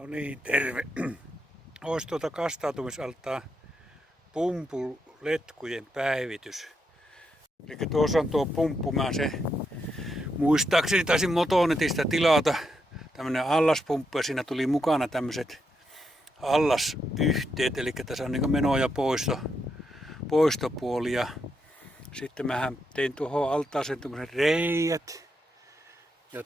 No niin, terve. Olisi kastautumisaltaan pumpuletkujen päivitys. Eli tuossa on tuo pumppu, mä se muistaakseni taisin Motonetista tilata tämmönen allaspumppu ja siinä tuli mukana tämmöiset allasyhteet, eli tässä on niin meno- ja poistopuoli. Ja sitten mähän tein tuohon altaaseen tämmöiset reijät ja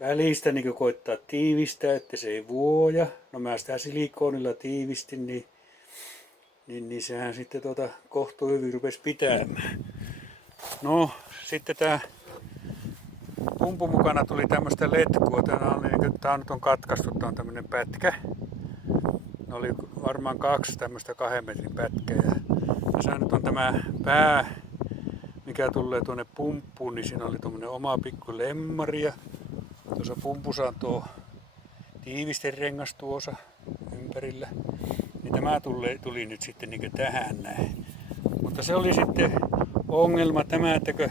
välistä niin koittaa tiivistää, että se ei vuoja. No mä sitä silikoonilla tiivistin, niin sehän sitten kohtuu hyvin rupesi pitämään. No sitten tää pumpun mukana tuli tämmöstä letkua. Tää nyt on katkaistu, tää on tämmönen pätkä. Ne oli varmaan 2 tämmöstä 2 metrin pätkää. Ja tässä nyt on tämä pää, mikä tulee tuonne pumppuun, niin siinä oli tuommoinen oma pikku lemmari. Ja tuossa pumpussa on tuo tiivisterengas tuossa ympärillä. Niin tämä tuli nyt sitten niin tähän näin. Mutta se oli sitten ongelma tämä, että kun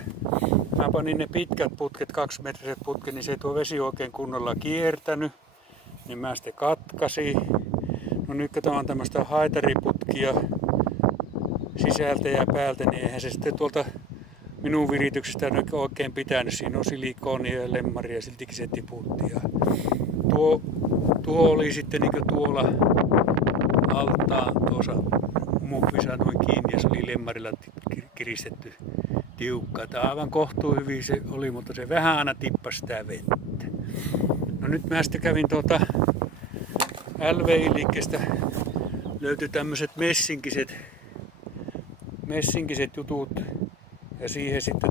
mä panin ne pitkät putket, 2-metriset putket, niin se ei tuo vesi oikein kunnolla kiertänyt. Niin mä sitten katkasin. No nyt kun tämä on tämmöistä haitariputkia sisältä ja päältä, niin eihän se sitten tuolta minun virityksestä nyt oikein pitänyt. Siinä on silikoonia ja lemmaria ja siltikin se tiputti. Ja tuo oli sitten niin tuolla altaan tuossa muffissa noin kiinni ja se oli lemmarilla kiristetty tiukkaa. Tämä aivan kohtuu hyvin se oli, mutta se vähän aina tippasi sitä vettä. No nyt mä sitten kävin LVI-liikkeestä löytyi tämmöiset messinkiset jutut ja siihen sitten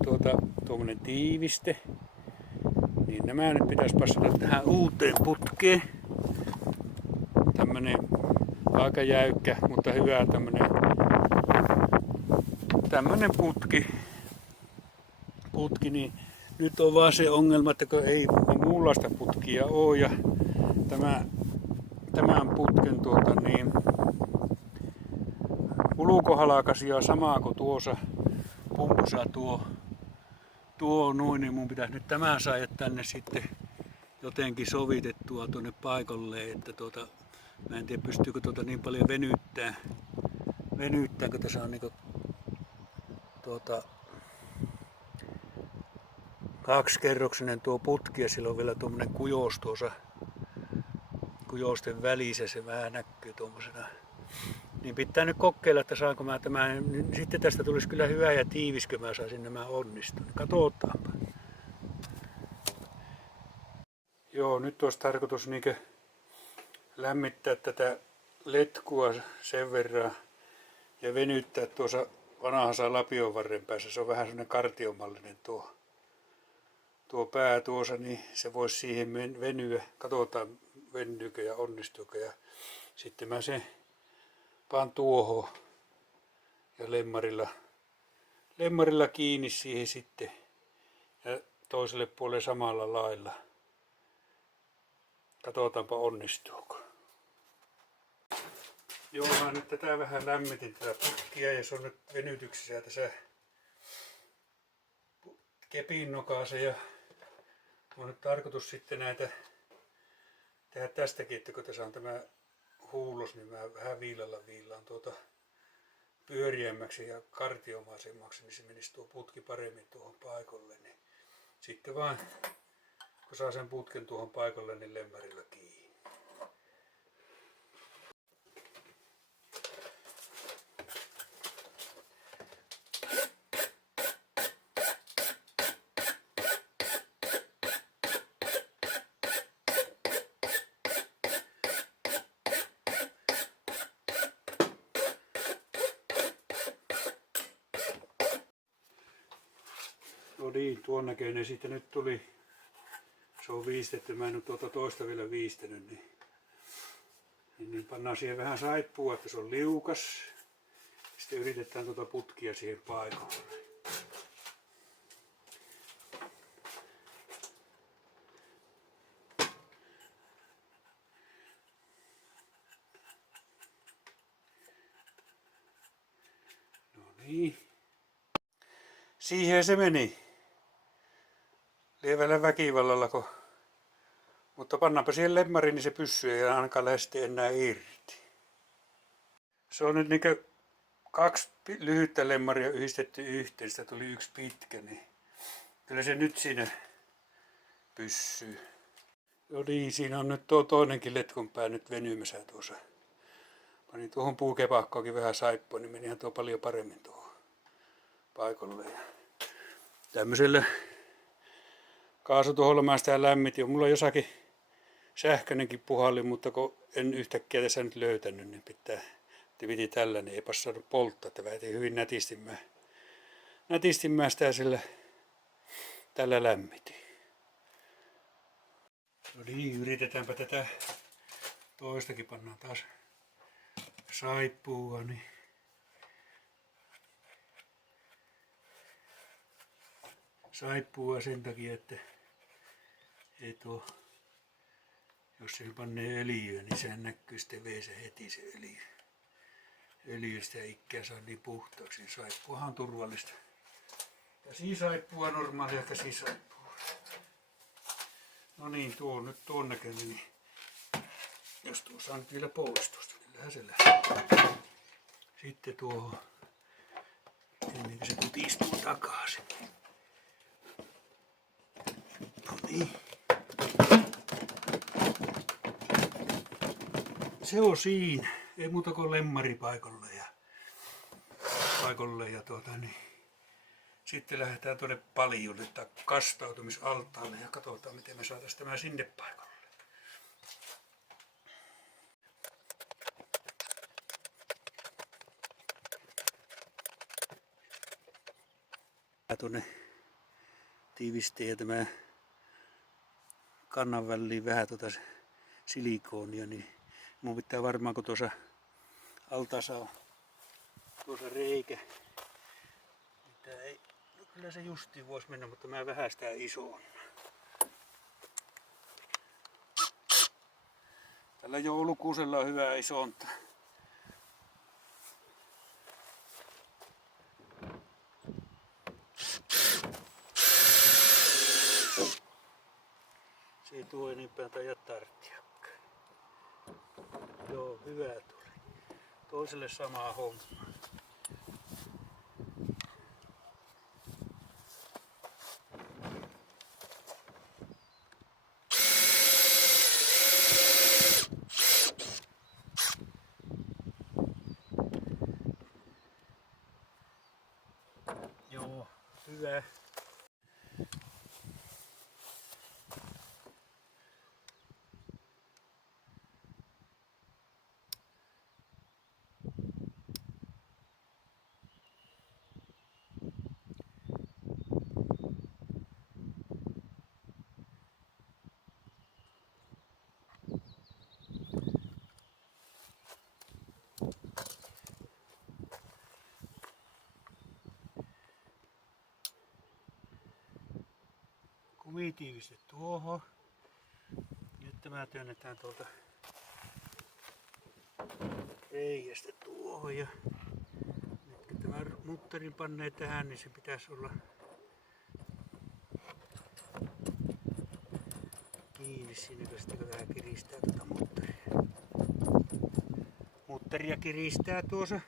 tuommoinen tiiviste. Niin nämä nyt pitäisi passata tähän uuteen putkeen. Tämmönen aika jäykkä, mutta hyvä tämmönen putki, niin nyt on vaan se ongelma, että kun ei muunlaista putkia ole ja tämän putken ulkohalkaisija samaa kuin tuossa pumpussa tuo noin, niin mun pitäisi nyt tämä saada tänne sitten jotenkin sovitettua tuonne paikalle, että mä en tiedä pystyykö niin paljon venyttää, kun tässä on niinku kaksikerroksinen tuo putki ja sillä on vielä tuommoinen kujous tuossa kujosten välissä, se vähän näkyy tuommoisena. Niin pitää nyt kokeilla, että saanko mä tämän. Sitten tästä tulisi kyllä hyvä ja tiivis, kun mä saisin nämä onnistua. Katsotaanpa. Joo, nyt olisi tarkoitus niinkö lämmittää tätä letkua sen verran ja venyttää tuossa vanhassa lapionvarren päässä. Se on vähän sellainen kartiomallinen tuo pää tuossa, niin se voisi siihen venyä. Katsotaan venyykö ja onnistuuko. Ja sitten mä sen paan tuohon ja lemmarilla kiinni siihen sitten ja toiselle puolelle samalla lailla. Katsotaanpa onnistuuko. Joo, mä nyt tätä vähän lämmitin tätä putkia ja se on nyt venytyksessä tässä kepin nokassa ja on nyt tarkoitus sitten näitä tehdä tästäkin, että kun tässä on tämä huulos, niin mä vähän viillaan pyöriämmäksi ja kartiomaisemmaksi, niin se menisi tuo putki paremmin tuohon paikalle. Niin sitten vaan, kun saa sen putken tuohon paikalle, niin lemmarilla kiinni. No niin, tuon näköinen siitä nyt tuli. Se on viistetty, mä en ole toista vielä viistänyt, niin pannaan siihen vähän saippua, että se on liukas. Sitten yritetään putkia siihen paikalle. No niin. Siihen se meni. Lievällä väkivallalla, kun Mutta pannaanpa siihen lemmariin, niin se pysyy ja ainakaan lähde sitten enää irti. Se on nyt niinkö 2 lyhyttä lemmaria yhdistetty yhteen, sitä tuli 1 pitkä, niin kyllä se nyt siinä pysyy. No niin, siinä on nyt tuo toinenkin letkun pää nyt venymässä tuossa. Panin tuohon puukepakkoonkin vähän saippua, niin menihän tuo paljon paremmin tuohon paikalle. Tämmöisellä kaasutuholla mä sitä lämmitin. Mulla on jossakin sähköinenkin puhallin, mutta kun en yhtäkkiä tässä nyt löytänyt, niin piti tällä, niin ei passannut polttaa. Että väitin hyvin nätisti mä sitä sillä tällä lämmitin. No niin, yritetäänpä tätä toistakin, pannaan taas saippua, niin saippua sen takia, että ei tuo, jos se pannee öljyä, niin sehän näkyy sitten veessä heti se öljy sitä ikkää saa niin puhtaaksi, niin saippuahan on turvallista. Käsisaippua, normaalia käsisaippua. No niin, tuo on nyt tuon näköinen, niin jos tuo saa nyt vielä pois tuosta, niin kyllähän se lähtee. Sitten tuohon, ennen kuin se kutistuu takaisin. No niin. Se on siinä. Ei muuta kuin lemmari paikalle niin. Sitten lähdetään tuonne paljulle tai kastautumisaltaalle ja katsotaan miten me saataisiin tämä sinne paikalle. Tuonne tiivisteen ja tämä kannan väliin vähän silikoonia, niin mun pitää varmaan, kun tuossa altaassa on tuossa reikä, niin ei, no kyllä se justiin voisi mennä, mutta mä vähän sitä isoon. Tällä joulukuusella on hyvää isonta. Se ei tuo enempää tai tarttiakaan. Joo, hyvä tuli. Toiselle samaa hommaa. Joo, hyvä. Kumitiiviste tuohon. Nyt tämä työnnetään tuolta reiästä tuohon ja nyt kun tämä mutterin pannee tähän, niin se pitäisi olla kiinni siinä, kun sitten vähän kiristää tuota mutteria. Mutteria kiristää tuossa.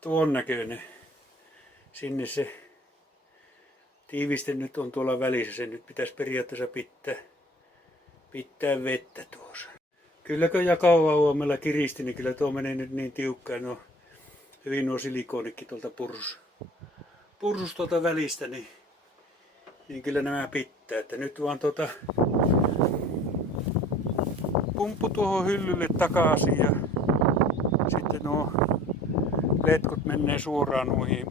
Tuon näköinen. Sinne se tiiviste nyt on tuolla välissä. Se nyt pitäisi periaatteessa pitää vettä tuossa. Kyllä kun jakauauomella kiristi, niin kyllä tuo menee nyt niin tiukkaan. No, hyvin nuo silikoonikin tuolta pursus tuolta välistä, niin kyllä nämä pitää. Että nyt vaan pumppu tuohon hyllylle takaisin ja sitten nuo letkut menee suoraan noihin,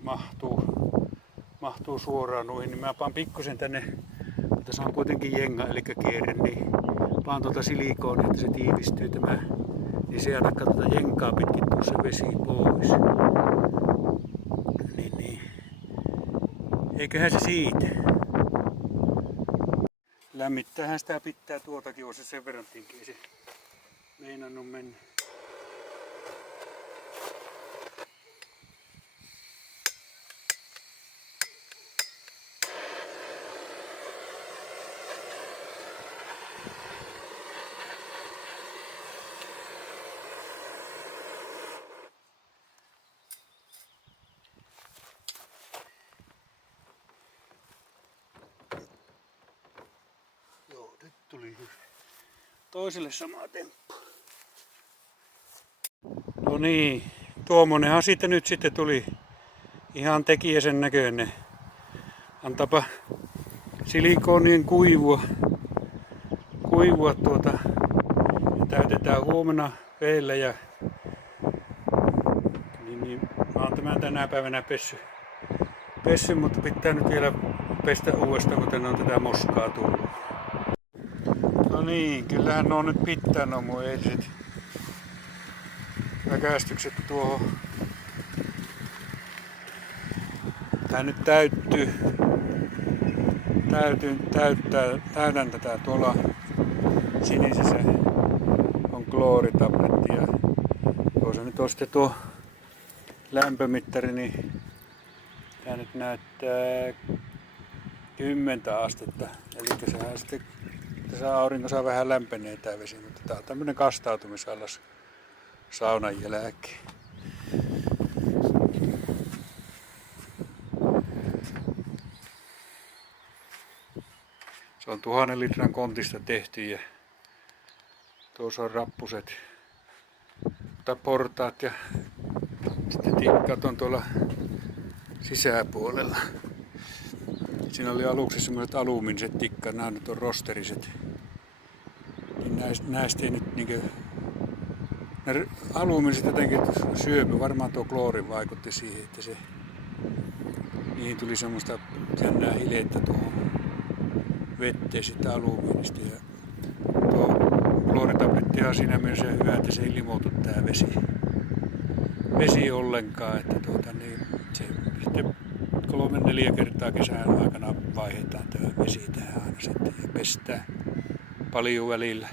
mahtuu suoraan noihin, niin mä paan pikkusen tänne, mutta tässä on kuitenkin jenga eli kierre, niin paan silikoon, että se tiivistyy tämä, niin se ainakaan jenkaa pitkin tuossa vesi pois. Niin. Eiköhän se siitä. Lämmittäähän sitä pitää tuotakin, on se sen verran tinkin. Ei se meinannut mennä. Joo, nyt tuli just toiselle sama temppu. No niin, tuommoinenhan siitä nyt sitten tuli ihan tekijäsen näköinen. Antapa silikonien kuivua ja täytetään huomenna veellä ja niin mä oon tämän tänä päivänä pessy, mutta pitää nyt vielä pestä uudestaan, kun tänne on tätä moskaa tullut. No niin, kyllähän ne on nyt pitää nuo mun eiliset väkästykset tuohon. Tää nyt täytän tätä tuolla sinisessä on klooritabletti ja tuossa nyt on sitten tuo lämpömittari, niin tää nyt näyttää 10 astetta, eli sehän sitten tässä aurinkossa vähän lämpenee tää vesi, mutta tää on tämmönen kastautumisallas saunan jälkeen. Se on 1000 litran kontista tehty ja tuossa on rappuset tai portaat ja sitten tikkat on tuolla sisäpuolella. Siinä oli aluksi semmoiset alumiiniset tikkat, nämä nyt on rosteriset. Niin näistä ei nyt niinkö... Ne alumiiniset jotenkin syöpy, varmaan tuo kloori vaikutti siihen, että se... Niihin tuli semmoista jännää hilettä tuohon vetteen sitä alumiinista. Ja tuo klooritabletti on siinä myös hyvä, että se ei limoutu tää vesi ollenkaan, että niin se sitten 3-4 kertaa kesän aikana vaihdetaan tämä vesi tähän aina sitten ja pestään paljon välillä.